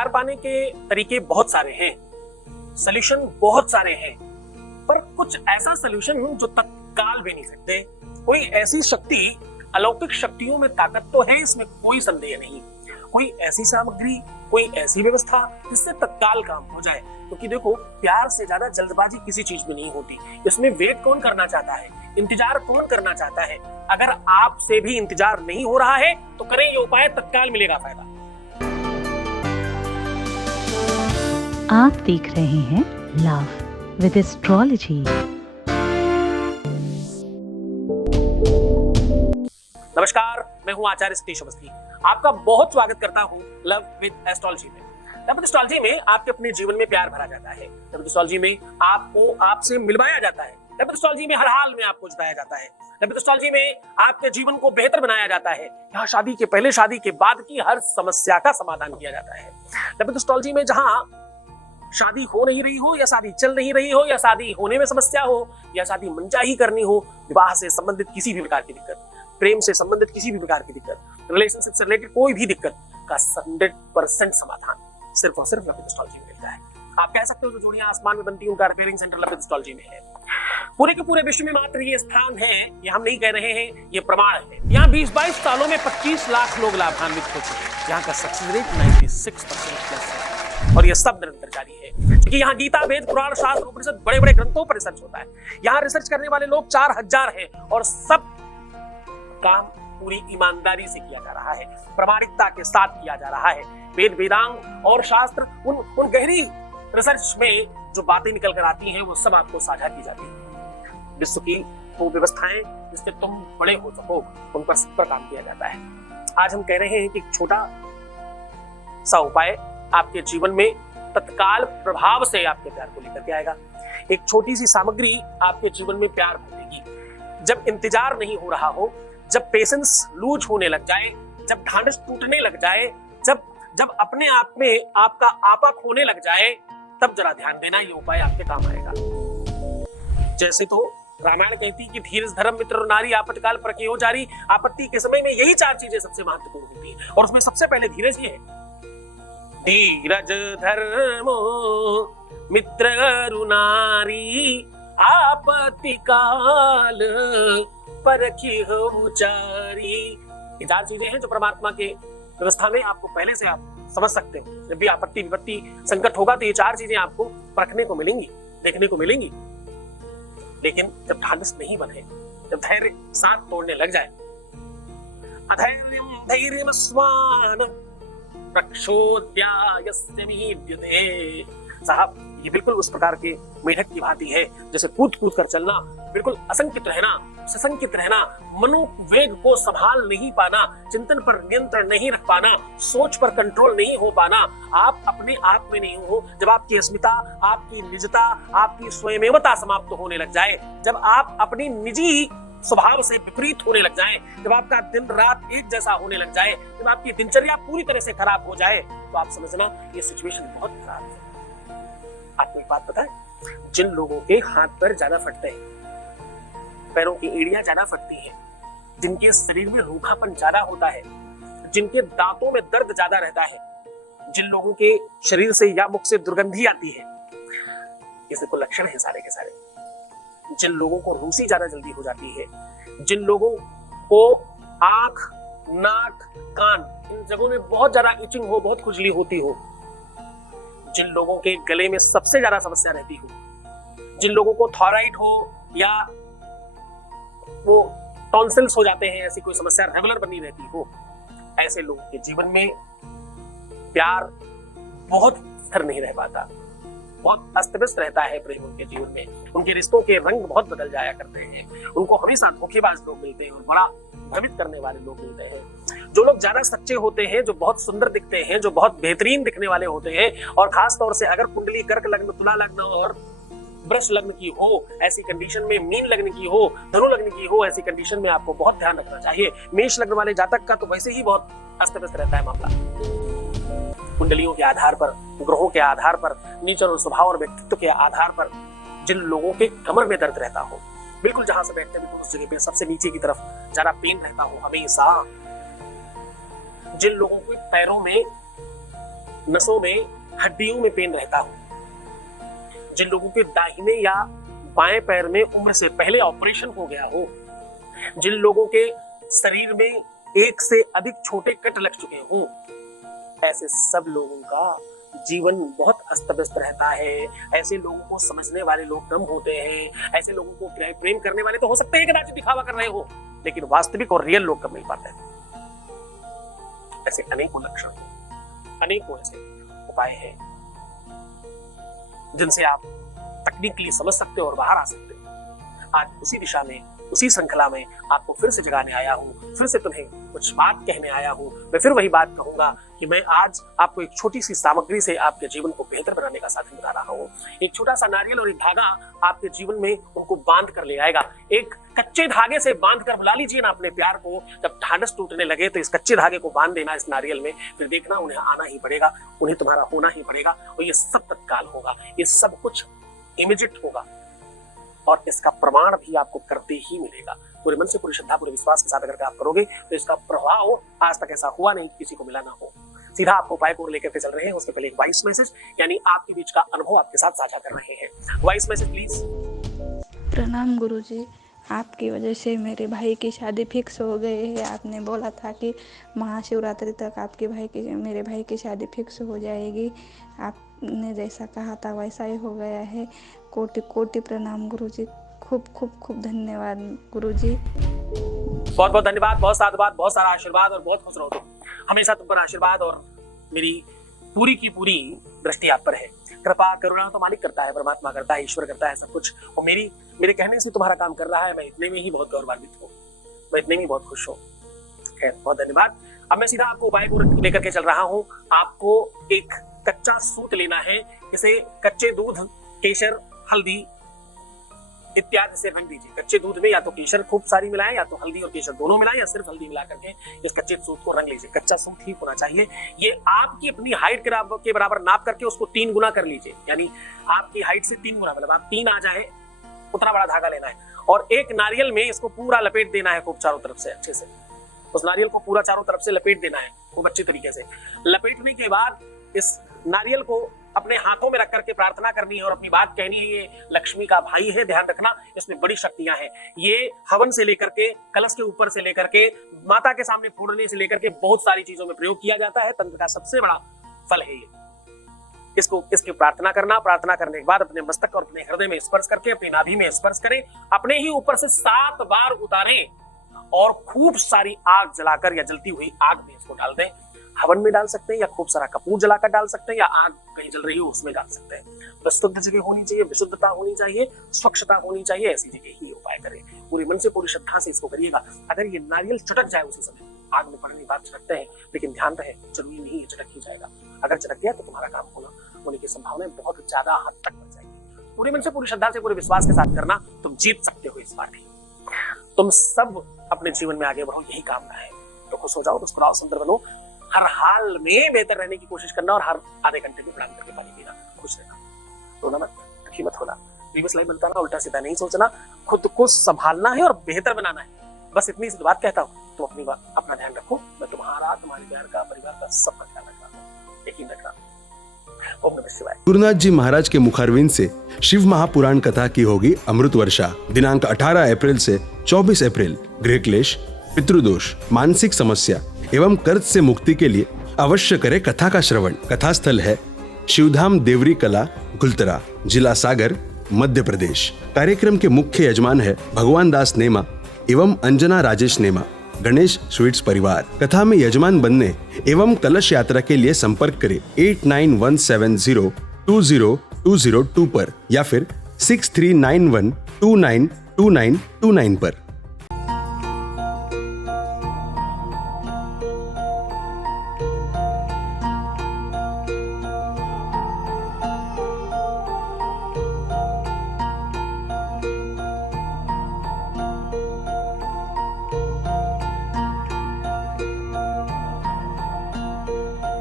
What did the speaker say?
प्यार पाने के तरीके बहुत सारे हैं, सॉल्यूशन बहुत सारे हैं, पर कुछ ऐसा सॉल्यूशन जो तत्काल बेनिफिट दे। कोई ऐसी शक्ति, अलौकिक शक्तियों में ताकत तो है, इसमें कोई संदेह नहीं। कोई ऐसी सामग्री, कोई ऐसी व्यवस्था जिससे तत्काल काम हो जाए। क्योंकि देखो, प्यार से ज्यादा जल्दबाजी किसी चीज में नहीं होती। इसमें वेट कौन करना चाहता है, इंतजार कौन करना चाहता है। अगर आपसे भी इंतजार नहीं हो रहा है तो करें ये उपाय, तत्काल मिलेगा फायदा। आप देख रहे हैं लव विद एस्ट्रोलॉजी। नमस्कार, मैं हूं आचार्य सतीश अवस्थी। आपका बहुत स्वागत करता हूं लव विद एस्ट्रोलॉजी में। लव विद एस्ट्रोलॉजी में आपके अपने जीवन में प्यार भरा जाता है। लव विद एस्ट्रोलॉजी में आपको आपसे मिलवाया जाता है। लव विद एस्ट्रोलॉजी में हर हाल में आपको जिताया जाता है। लव विद एस्ट्रोलॉजी में आपके जीवन को बेहतर बनाया जाता है। यहाँ शादी के पहले, शादी के बाद की हर समस्या का समाधान किया जाता है। लव विद एस्ट्रोलॉजी में जहां शादी हो नहीं रही हो, या शादी चल नहीं रही हो, या शादी होने में समस्या हो, या शादी मनचाही करनी हो, विवाह से संबंधित किसी भी प्रकार की दिक्कत, प्रेम से संबंधित किसी भी प्रकार की दिक्कत, रिलेशनशिप से रिलेटेड कोई भी दिक्कत का 100% समाधान सिर्फ और सिर्फ लव विद एस्ट्रोलॉजी में मिलता है। आप कह सकते हो जो जोड़ियां आसमान में बनती हैं उनका repairing centre love with astrology में है। पूरे के पूरे विश्व में मात्र ये स्थान है, ये हम नहीं कह रहे हैं, ये प्रमाण है। यहाँ 20-22 सालों में 25 लाख लोग लाभान्वित हो चुके हैं। यहाँ का सक्सेस रेट 96% प्लस है, और ये सब निरंतर जारी है। क्योंकि यहाँ गीता, वेद, पुराण, शास्त्र, उपनिषद, बड़े बड़े ग्रंथों पर रिसर्च होता है। यहाँ रिसर्च करने वाले लोग 4000 हैं, और सब काम पूरी ईमानदारी से किया जा रहा है, प्रामाणिकता के साथ किया जा रहा है। वेद, वेदांग और शास्त्र, उन गहरी रिसर्च में जो बातें निकल कर आती हैं वो सब आपको साझा की जाती है। विश्व की वो व्यवस्थाएं जिससे तुम बड़े हो सको, उन पर सब पर काम किया जाता है। आज हम कह रहे हैं कि एक छोटा सा उपाय आपके जीवन में तत्काल प्रभाव से आपके प्यार को लेकर के आएगा। एक छोटी सी सामग्री आपके जीवन में प्यार भर देगी। जब इंतजार नहीं हो रहा हो, जब पेशेंस लूज होने लग जाए, जब ढांढस टूटने लग जाए, जब अपने आप में आपका आपा खोने लग जाए, तब जरा ध्यान देना, ये उपाय आपके काम आएगा। जैसे तो रामायण कहती कि धीरज, धर्म, मित्र और नारी आपत्काल परखेहो जारी। आपत्ति के समय में यही 4 चीजें सबसे महत्वपूर्ण होती है, और उसमें सबसे पहले धीरज ही है। धीरज, धर्म, मित्र और नारी आपत्ति काल परखेहो जारी। ये 4 चीजें हैं जो परमात्मा के व्यवस्था में आपको पहले से आप समझ सकते हो। जब भी आपत्ति, विपत्ति, संकट होगा तो ये 4 चीजें आपको परखने को मिलेंगी, देखने को मिलेंगी। लेकिन जब ढांढस नहीं बने, जब धैर्य साथ तोड़ने लग जाए, अधैर्यं धैर्यमस्वान रक्षोद्यायस्य विद्युते। साहब, ये बिल्कुल उस प्रकार के मेढक की भांति है जैसे कूद कूद कर चलना, बिल्कुल असंकित रहना, सशंकित रहना, मनोवेग को संभाल नहीं पाना, चिंतन पर नियंत्रण नहीं रख पाना, सोच पर कंट्रोल नहीं हो पाना। आप अपने आप में नहीं हो। जब आपकी अस्मिता, आपकी निजता, आपकी स्वयमेवता समाप्त होने लग जाए, जब आप अपनी निजी स्वभाव से विपरीत होने लग जाए, जब आपका दिन रात एक जैसा होने लग जाए, जब आपकी दिनचर्या पूरी तरह से खराब हो जाए, तो आप समझना ये सिचुएशन बहुत खराब है। आपको एक बात पता है, जिन लोगों के हाथ पैर ज्यादा फटते हैं, पैरों की एड़ियां ज्यादा फटती हैं, जिनके शरीर में रूखापन ज्यादा होता है, जिनके दांतों में दर्द ज्यादा रहता है, जिन लोगों के शरीर से या मुख से दुर्गंधी आती है, ये सब लक्षण है सारे के सारे। जिन लोगों को रूसी ज्यादा जल्दी हो जाती है, जिन लोगों को आंख, नाक, कान, इन जगहों में बहुत ज्यादा इचिंग हो, बहुत खुजली होती हो, जिन लोगों के गले में सबसे ज्यादा समस्या रहती हो, जिन लोगों को थायराइड हो या वो टॉन्सिल्स हो जाते हैं, ऐसी कोई समस्या रेगुलर बनी रहती हो, ऐसे लोगों के जीवन में प्यार बहुत स्थिर नहीं रह पाता, बहुत अस्त व्यस्त रहता है प्रेम उनके जीवन में। उनके रिश्तों के रंग बहुत बदल जाया करते हैं। उनको हमेशा धोखेबाज लोग मिलते हैं और बड़ा भ्रमित करने वाले लोग मिलते हैं। जो लोग ज्यादा सच्चे होते हैं, जो बहुत सुंदर दिखते हैं, जो बहुत बेहतरीन दिखने वाले होते हैं, और खास तौर से अगर कुंडली कर्क लग्न, तुला लग्न और वृष लग्न की हो, ऐसी कंडीशन में मीन लग्न की हो, धनु लग्न की हो, ऐसी कंडीशन में आपको बहुत ध्यान रखना चाहिए। मेष लग्न वाले जातक का तो वैसे ही बहुत अस्त व्यस्त रहता है मामला। कुंडलियों के आधार पर, ग्रहों के आधार पर, नीच और स्वभाव और व्यक्तित्व के आधार पर जिन लोगों के कमर में दर्द रहता हो, बिल्कुल जहां से बैठते हैं उस जगह पे सबसे नीचे की तरफ ज्यादा पेन रहता हो हमेशा, जिन लोगों के पैरों में नसों में, हड्डियों में पेन रहता हो, जिन लोगों के दाहिने या बाएं पैर में उम्र से पहले ऑपरेशन हो गया हो, जिन लोगों के शरीर में एक से अधिक छोटे कट लग चुके हों, ऐसे सब लोगों का जीवन बहुत अस्त व्यस्त रहता है। ऐसे लोगों को समझने वाले लोग कम होते हैं। ऐसे लोगों को प्रेम करने वाले तो हो सकते हैं कि कदाचित दिखावा कर रहे हो, लेकिन वास्तविक और रियल लोग कम मिल पाते हैं। ऐसे अनेकों लक्षण, अनेकों ऐसे उपाय हैं जिनसे आप तकनीकली समझ सकते हो और बाहर आ सकते हो। आज उसी दिशा में, उसी श्रृंखला में आपको फिर से जगाने आया हूँ, फिर से तुम्हें कुछ बात कहने आया हूँ। मैं फिर वही बात कहूंगा कि मैं आज आपको एक छोटी सी सामग्री से आपके जीवन को बेहतर बनाने का साधन बता रहा हूँ। एक छोटा सा नारियल और एक धागा आपके जीवन में उनको बांध कर ले आएगा। एक कच्चे धागे से बांध कर बुला लीजिए ना अपने प्यार को। जब ढांढस टूटने लगे तो इस कच्चे धागे को बांध देना इस नारियल में, फिर देखना उन्हें आना ही पड़ेगा, उन्हें तुम्हारा होना ही पड़ेगा। और ये सब तत्काल होगा, ये सब कुछ इमीडिएट होगा और इसका प्रमाण भी आपको करते ही मिलेगा। पूरे मन से, पूरी श्रद्धा, पूरे विश्वास के साथ अगर आप करोगे तो इसका प्रभाव आज तक ऐसा हुआ नहीं, किसी को मिला ना हो। सीधा आपको उपाय को लेकर के चल रहे हैं। उसके पहले एक वॉइस मैसेज, यानी आपके बीच का अनुभव आपके साथ साझा कर रहे हैं। Voice message please. प्रणाम गुरुजी, आपकी वजह से मेरे भाई की शादी फिक्स हो गई है। आपने बोला था कि महाशिवरात्रि तक मेरे भाई की शादी फिक्स हो जाएगी। आपने जैसा कहा था वैसा ही हो गया है। कोटि कोटि प्रणाम गुरुजी, खूब खूब खूब धन्यवाद गुरुजी। बहुत बहुत धन्यवाद, बहुत साधुवाद, बहुत सारा आशीर्वाद और बहुत खुश रहो तुम। हमेशा तुम पर आशीर्वाद और मेरी पूरी की पूरी दृष्टि आप पर है। कृपा करुणा तो मालिक करता है, परमात्मा करता है, ईश्वर करता है सब कुछ। और मेरे कहने से तुम्हारा काम कर रहा है। मैं इतने में ही बहुत गौरवान्वित हूँ, मैं इतने में बहुत खुश हूँ। खैर, बहुत धन्यवाद। अब मैं सीधा आपको उपाय को लेकर के चल रहा हूँ। आपको एक कच्चा सूत लेना है। इसे कच्चे दूध, केसर, हल्दी इत्यादि से रंग दीजिए। कच्चे दूध में या तो केसर खूब सारी मिलाएं, या तो हल्दी और केसर दोनों मिलाएं, या सिर्फ हल्दी मिला करके इस कच्चे सूत को रंग लीजिए। कच्चा सूत ही होना चाहिए। ये आपकी अपनी हाइट के बराबर नाप करके उसको 3 गुना कर लीजिए। यानी आपकी हाइट से 3 गुना, मतलब आप 3 आ जाए उतना बड़ा धागा लेना है और एक नारियल में इसको पूरा लपेट देना है खूब चारों तरफ से अच्छे से। उस नारियल को पूरा चारों तरफ से लपेट देना है खूब अच्छे तरीके से। लपेटने के बाद इस नारियल को अपने हाथों में रख करके प्रार्थना करनी है और अपनी बात कहनी है। ये लक्ष्मी का भाई है, ध्यान रखना, इसमें बड़ी शक्तियां हैं। ये हवन से लेकर के, कलश के ऊपर से लेकर के, माता के सामने फोड़ने से लेकर के बहुत सारी चीजों में प्रयोग किया जाता है। तंत्र का सबसे बड़ा फल है ये। इसकी प्रार्थना करना। प्रार्थना करने के बाद अपने मस्तक और अपने हृदय में स्पर्श करके अपनी नाभि में स्पर्श करें। अपने ही ऊपर से 7 बार उतारें और खूब सारी आग जलाकर या जलती हुई आग में इसको डाल दें। हवन में डाल सकते हैं या खूब सारा कपूर जलाकर डाल सकते हैं, या आग कहीं जल रही हो उसमें डाल सकते हैं। बस शुद्ध जगह होनी चाहिए, विशुद्धता होनी चाहिए, स्वच्छता होनी चाहिए। ऐसी जगह ही उपाय करें। पूरी मन से, पूरी श्रद्धा से इसको करिएगा। अगर ये नारियल चटक जाए उसी समय, आग में पड़ने के बाद चटकते हैं, लेकिन ध्यान रहे जरूरी नहीं है चटक ही जाएगा। अगर चटक गया तो तुम्हारा काम होने की संभावना बहुत ज्यादा हद तक बढ़ जाएगी। पूरी मन से, पूरी श्रद्धा से, पूरे विश्वास के साथ करना। तुम जीत सकते हो इस बार भी। तुम सब अपने जीवन में आगे बढ़ो, यही कामना है। तो खुश हो जाओ, मुस्कुराओ, सुंदर बनो। हर हाल में बेहतर रहने की कोशिश करना और हर आधे घंटे में प्रणाम करके पानी पीना, खुश रहना, रोना मत, दुखी मत होना, रिवर्स लाइफ बनता ना, उल्टा सीधा नहीं सोचना, खुद को संभालना है और बेहतर बनाना है। बस इतनी सी बात कहता हूँ। तुम अपना ध्यान रखो। मैं तुम्हारा, तुम्हारे प्यार का, परिवार का, सबका ध्यान रख रहा हूँ, यकीन रख रहा हूँ। ओम नमः शिवाय। गुरुनाथ जी महाराज के मुखारविंद से शिव महापुराण कथा की होगी अमृत वर्षा। दिनांक 18 अप्रैल से 24 अप्रैल। गृह क्लेश, पितृदोष, मानसिक समस्या एवं कर्ज से मुक्ति के लिए अवश्य करें कथा का श्रवण। कथा स्थल है शिवधाम देवरी कला, गुलतरा, जिला सागर, मध्य प्रदेश। कार्यक्रम के मुख्य यजमान है भगवान दास नेमा एवं अंजना राजेश नेमा, गणेश स्वीट्स परिवार। कथा में यजमान बनने एवं कलश यात्रा के लिए संपर्क करें 8917020202 पर या फिर 6391292929 पर।